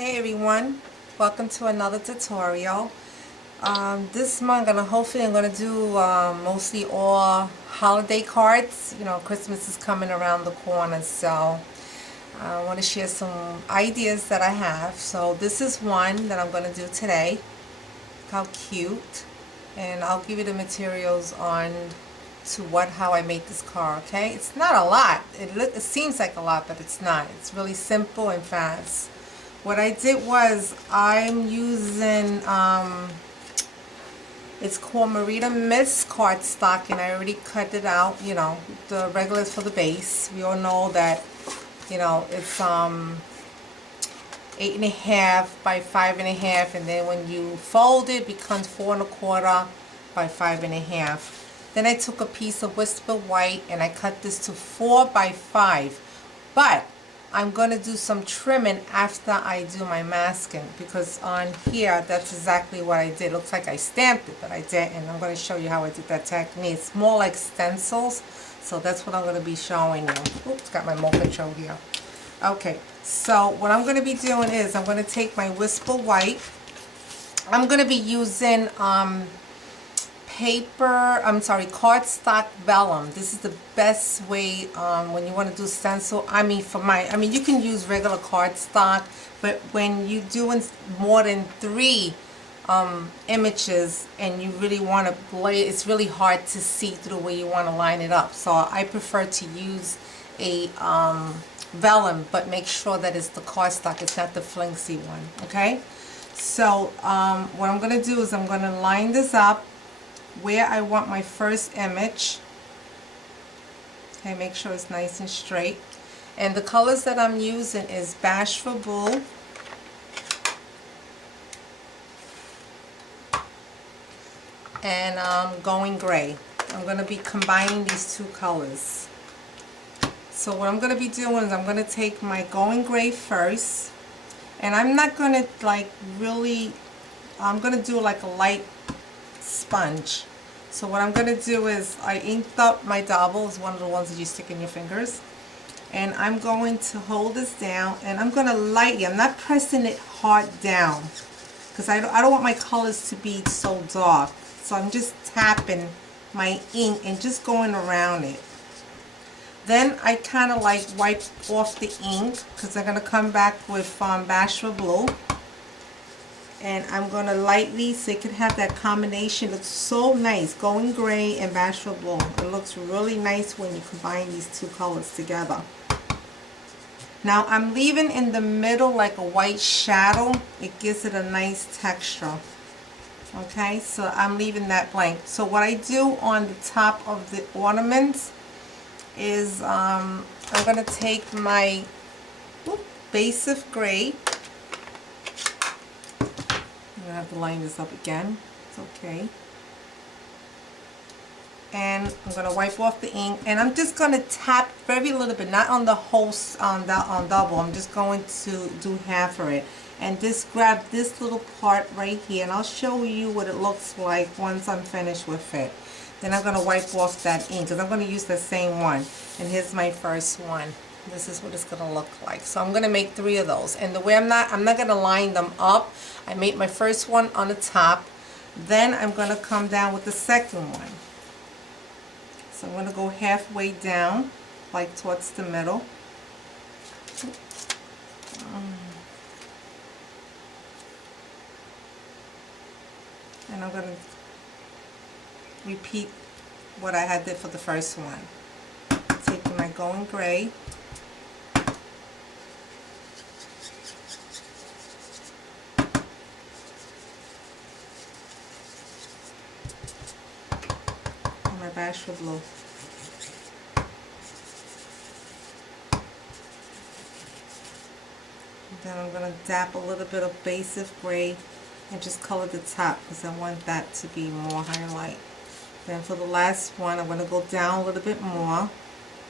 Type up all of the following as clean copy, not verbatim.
Hey everyone, welcome to another tutorial. This month I'm gonna do mostly all holiday cards. You know, Christmas is coming around the corner, so I want to share some ideas that I have. So this is one that I'm gonna do today. Look how cute! And I'll give you the materials on how I made this card. Okay, it's not a lot. It seems like a lot, but it's not. It's really simple and fast. What I did was I'm using it's called Marita Mist cardstock, and I already cut it out. You know, the regulars for the base. We all know that, you know, it's 8.5 by 5.5, and then when you fold it, it becomes 4.25 by 5.5. Then I took a piece of Whisper White and I cut this to 4 by 5. But I'm going to do some trimming after I do my masking, because on here that's exactly what I did. Looks like I stamped it, but I didn't. I'm going to show you how I did that technique. It's more like stencils, so that's what I'm going to be showing you. Oops, got my mocha show here. Okay, so what I'm going to be doing is I'm going to take my Whisper White. I'm going to be using cardstock vellum. This is the best way when you want to do stencil. You can use regular cardstock, but when you're doing more than 3 images and you really want to blade, it's really hard to see through the way you want to line it up. So I prefer to use a vellum, but make sure that it's the cardstock, it's not the flimsy one. Okay, so what I'm going to do is I'm going to line this up where I want my first image. Okay, make sure it's nice and straight. And the colors that I'm using is Bashful Blue and Going Gray. I'm going to be combining these two colors. So what I'm going to be doing is I'm going to take my Going Gray first, and I'm not going to I'm going to do like a light sponge. So what I'm going to do is I inked up my double. It's one of the ones that you stick in your fingers, and I'm going to hold this down, and I'm going to lightly, I'm not pressing it hard down because I don't want my colors to be so dark, so I'm just tapping my ink and just going around it. Then I kind of like wipe off the ink because I'm going to come back with Bashful Blue. And I'm going to lightly, so you can have that combination. It looks so nice, Going Gray and Bashful Blue. It looks really nice when you combine these two colors together. Now I'm leaving in the middle like a white shadow. It gives it a nice texture. Okay, so I'm leaving that blank. So what I do on the top of the ornaments is I'm going to take my base of gray. I have to line this up again. It's okay. And I'm going to wipe off the ink, and I'm just going to tap very little bit, not on the whole on double. I'm just going to do half of it, and just grab this little part right here, and I'll show you what it looks like once I'm finished with it. Then I'm going to wipe off that ink because I'm going to use the same one. And here's my first one. This is what it's going to look like. So I'm going to make 3 of those, and the way I'm not going to line them up. I made my first one on the top, then I'm going to come down with the second one. So I'm going to go halfway down, like towards the middle. And I'm going to repeat what I had did for the first one. Taking my Going Gray. My Bashful Blue. Then I'm going to dab a little bit of base of gray and just color the top because I want that to be more highlight. Then for the last one, I'm going to go down a little bit more.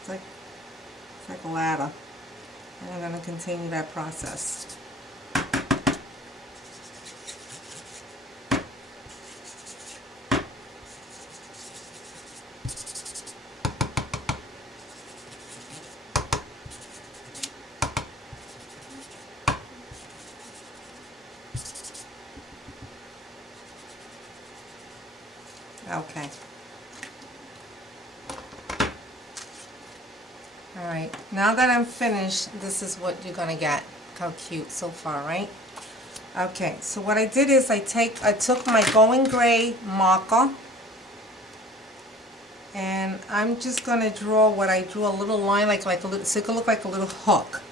It's like a ladder. And I'm going to continue that process. Okay. Alright, now that I'm finished, this is what you're gonna get. How cute so far, right? Okay, so what I did is I took my going gray marker, and I'm just gonna draw what I drew, a little line like a little, so it could look like a little hook.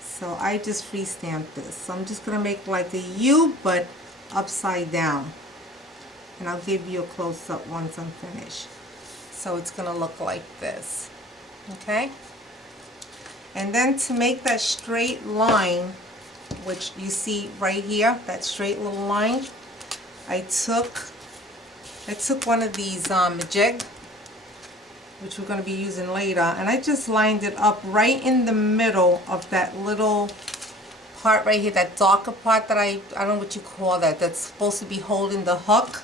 So I just free stamped this. So I'm just gonna make like a U but upside down. And I'll give you a close up once I'm finished. So it's gonna look like this. Okay? And then to make that straight line, which you see right here, that straight little line, I took one of these jig, which we're going to be using later, and I just lined it up right in the middle of that little part right here, that darker part that I don't know what you call that, that's supposed to be holding the hook.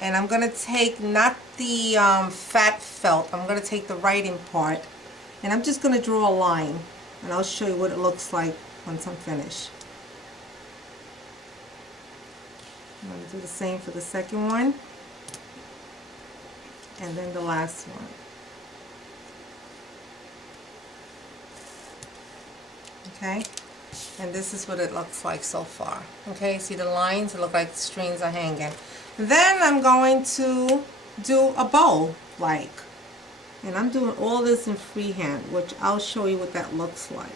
And I'm going to take not the fat felt, I'm going to take the writing part, and I'm just going to draw a line, and I'll show you what it looks like once I'm finished. I'm going to do the same for the second one, and then the last one. Okay, and this is what it looks like so far. Okay, see the lines? It look like the strings are hanging. Then I'm going to do a bow, like, and I'm doing all this in freehand, which I'll show you what that looks like.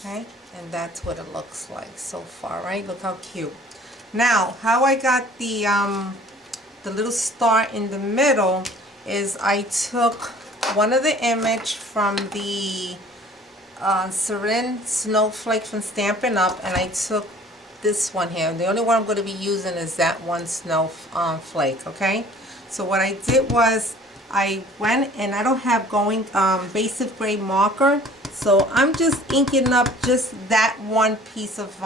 Okay, and that's what it looks like so far, right? Look how cute. Now, how I got the little star in the middle is I took one of the image from the Serene Snowflake from Stampin' Up, and I took this one here. The only one I'm going to be using is that one snowflake, okay? So what I did was I went, and I don't have going basic gray marker, so I'm just inking up just that one piece of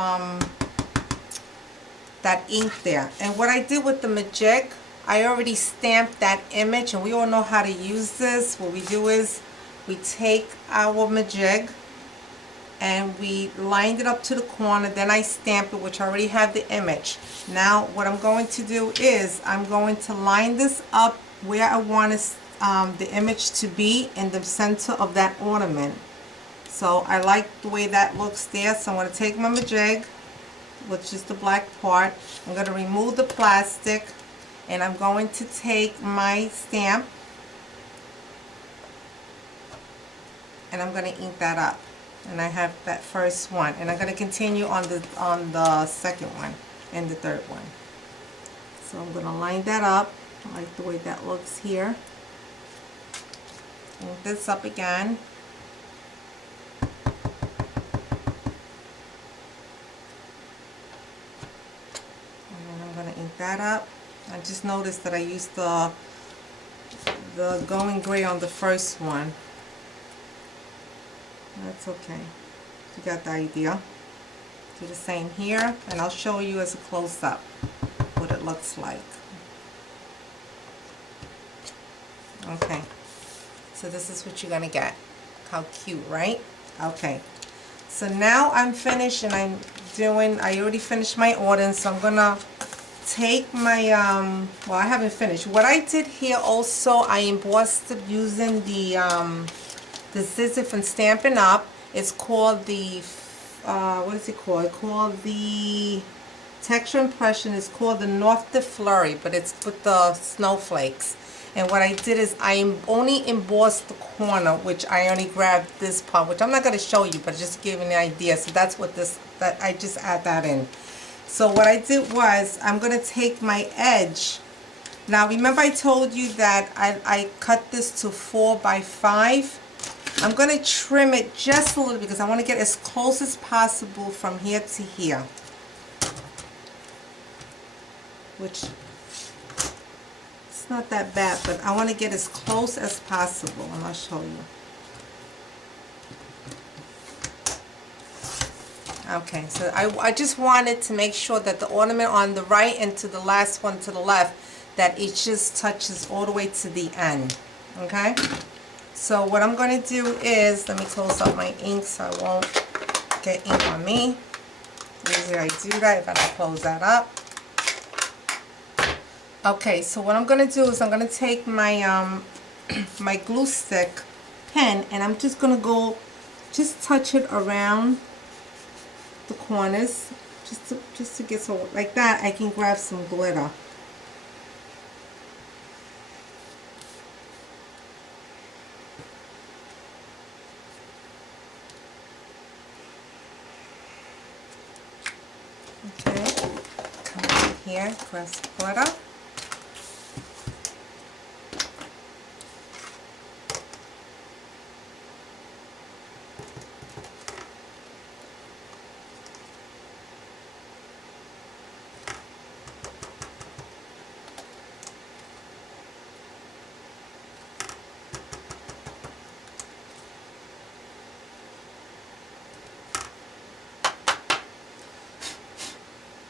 that ink there. And what I did with the Majig, I already stamped that image, and we all know how to use this. What we do is we take our Majig and we lined it up to the corner, then I stamped it, which I already have the image. Now what I'm going to do is I'm going to line this up where I want the image to be in the center of that ornament. So I like the way that looks there, so I'm going to take my Majig, which is the black part. I'm going to remove the plastic, and I'm going to take my stamp, and I'm going to ink that up. And I have that first one, and I'm going to continue on the second one and the third one. So I'm going to line that up. I like the way that looks here. Ink this up again. Ink that up. I just noticed that I used the going gray on the first one. That's okay. You got the idea. Do the same here, and I'll show you as a close-up what it looks like. Okay. So this is what you're gonna get. How cute, right? Okay. So now I'm finished, and I already finished my order, so I'm gonna take my, well, I haven't finished. What I did here also, I embossed it using the scissor from Stampin' Up. It's called the, what is it called? It's called the texture impression. It's called the North de Flurry, but it's with the snowflakes. And what I did is I only embossed the corner, which I only grabbed this part, which I'm not going to show you, but just giving an idea. So that's what that I just add that in. So what I did was, I'm going to take my edge. Now remember I told you that I cut this to 4 by 5. I'm going to trim it just a little because I want to get as close as possible from here to here. Which, it's not that bad, but I want to get as close as possible, and I'll show you. Okay, so I just wanted to make sure that the ornament on the right and to the last one to the left, that it just touches all the way to the end. Okay? So what I'm going to do is, let me close up my ink so I won't get ink on me. Usually I do that if I don't close that up. Okay, so what I'm going to do is I'm going to take my my glue stick pen, and I'm just going to go just touch it around the corners just to get, so like that I can grab some glitter. Okay, come in here, grab some glitter.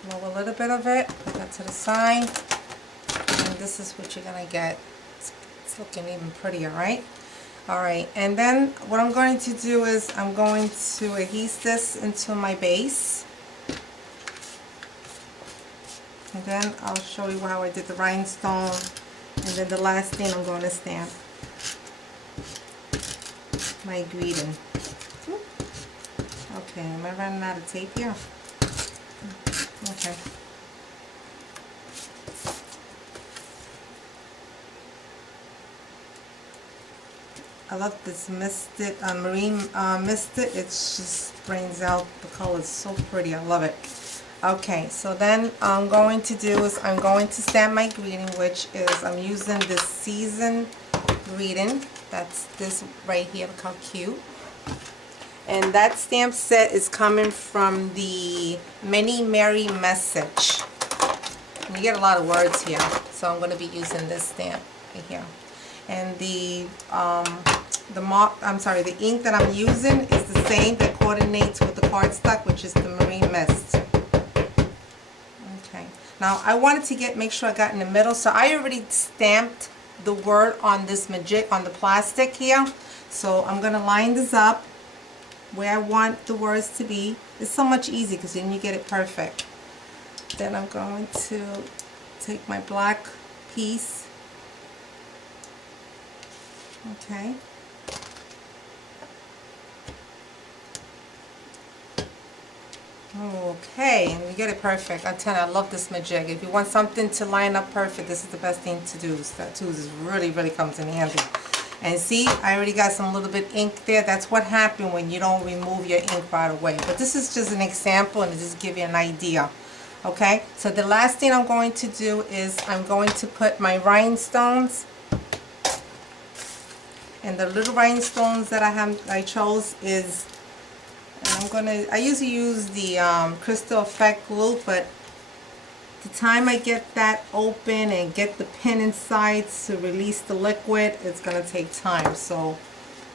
Blow a little bit of it, put that to the side, and this is what you're going to get. It's looking even prettier, right? Alright, and then what I'm going to do is I'm going to adhese this into my base. And then I'll show you how I did the rhinestone, and then the last thing I'm going to stamp my greeting. Okay, am I running out of tape here? Okay. I love this misted, marine misted. It just brings out the colors so pretty. I love it. Okay, so then I'm going to do is I'm going to stamp my greeting, which is I'm using this season greeting. That's this right here. Look how cute. And that stamp set is coming from the Many Merry Message. And you get a lot of words here, so I'm going to be using this stamp right here. And the ink that I'm using is the same that coordinates with the cardstock, which is the Marine Mist. Okay. Now I wanted to make sure I got in the middle, so I already stamped the word on this on the plastic here. So I'm going to line this up where I want the words to be. It's so much easier because then you get it perfect. Then I'm going to take my black piece. Okay. Okay, and you get it perfect. I tell you, I love this majig. If you want something to line up perfect, this is the best thing to do. That too really comes in handy. And see, I already got some little bit ink there. That's what happened when you don't remove your ink right away. But this is just an example, and it just give you an idea. Okay, so the last thing I'm going to do is I'm going to put my rhinestones. And the little rhinestones that I chose is, I usually use the Crystal Effect glue, but the time I get that open and get the pin inside to release the liquid, it's going to take time. So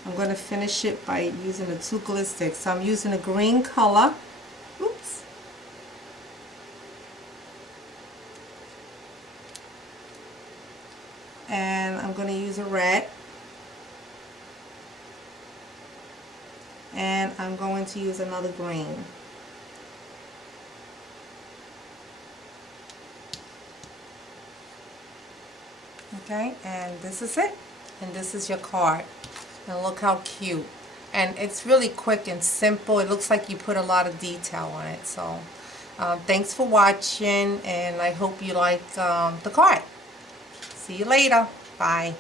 I'm going to finish it by using the 2 glue sticks. So I'm using a green color. Oops. And I'm going to use a red. And I'm going to use another green. Okay, and this is it. And this is your card. And look how cute. And it's really quick and simple. It looks like you put a lot of detail on it. So thanks for watching, and I hope you like the card. See you later. Bye.